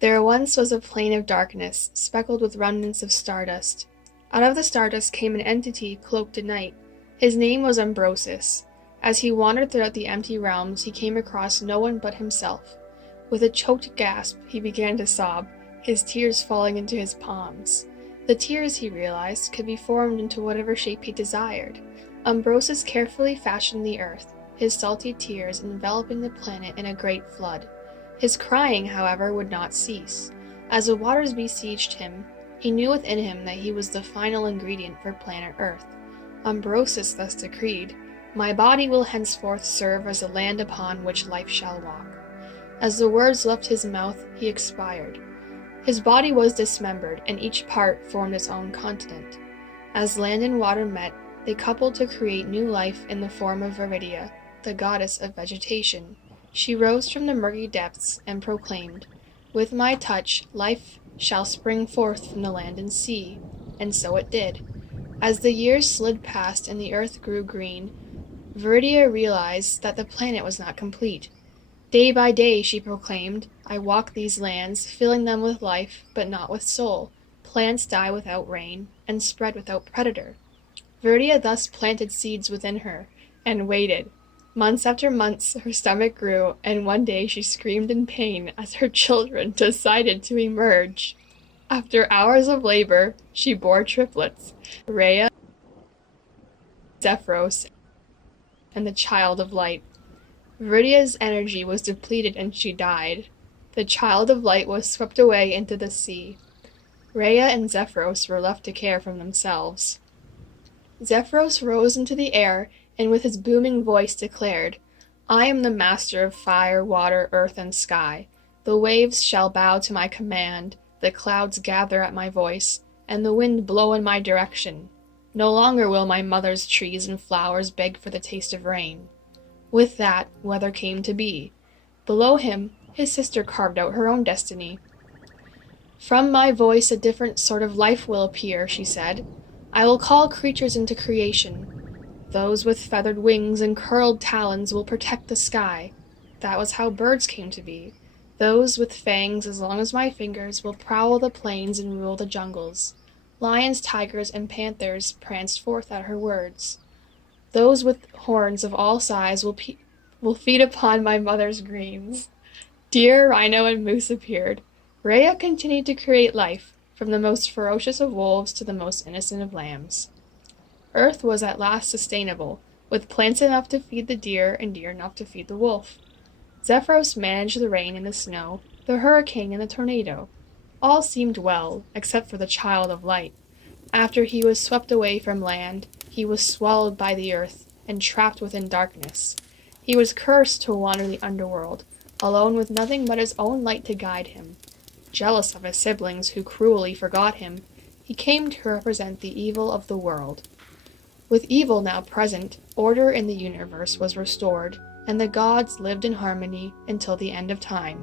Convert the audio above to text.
There once was a plain of darkness, speckled with remnants of stardust. Out of the stardust came an entity cloaked in night. His name was Ambrosis. As he wandered throughout the empty realms, he came across no one but himself. With a choked gasp, he began to sob, his tears falling into his palms. The tears, he realized, could be formed into whatever shape he desired. Ambrosis carefully fashioned the earth, his salty tears enveloping the planet in a great flood. His crying, however, would not cease. As the waters besieged him, he knew within him that he was the final ingredient for planet Earth. Ambrosis thus decreed, "My body will henceforth serve as a land upon which life shall walk." As the words left his mouth, he expired. His body was dismembered, and each part formed its own continent. As land and water met, they coupled to create new life in the form of Viridia, the goddess of vegetation. She rose from the murky depths and proclaimed, "With my touch, life shall spring forth from the land and sea." And so it did. As the years slid past and the earth grew green, Viridia realized that the planet was not complete. "Day by day," she proclaimed, "I walk these lands, filling them with life, but not with soul. Plants die without rain, and spread without predator." Viridia thus planted seeds within her, and waited. Months after months, her stomach grew, and one day she screamed in pain as her children decided to emerge. After hours of labor, she bore triplets, Rhea, Zephyros, and the Child of Light. Viridia's energy was depleted and she died. The Child of Light was swept away into the sea. Rhea and Zephyros were left to care for themselves. Zephyros rose into the air and with his booming voice declared, "I am the master of fire, water, earth, and sky. The waves shall bow to my command, the clouds gather at my voice, and the wind blow in my direction. No longer will my mother's trees and flowers beg for the taste of rain." With that, weather came to be. Below him, his sister carved out her own destiny. "From my voice a different sort of life will appear," she said. "I will call creatures into creation. Those with feathered wings and curled talons will protect the sky." That was how birds came to be. Those with fangs as long as my fingers will prowl the plains and rule the jungles. Lions, tigers, and panthers pranced forth at her words. Those with horns of all size will feed upon my mother's greens. Deer, rhino, and moose appeared. Rhea continued to create life, from the most ferocious of wolves to the most innocent of lambs. Earth was at last sustainable, with plants enough to feed the deer and deer enough to feed the wolf. Zephyros managed the rain and the snow, the hurricane and the tornado. All seemed well, except for the Child of Light. After he was swept away from land, he was swallowed by the earth and trapped within darkness. He was cursed to wander the underworld, alone with nothing but his own light to guide him. Jealous of his siblings who cruelly forgot him, he came to represent the evil of the world. With evil now present, order in the universe was restored, and the gods lived in harmony until the end of time.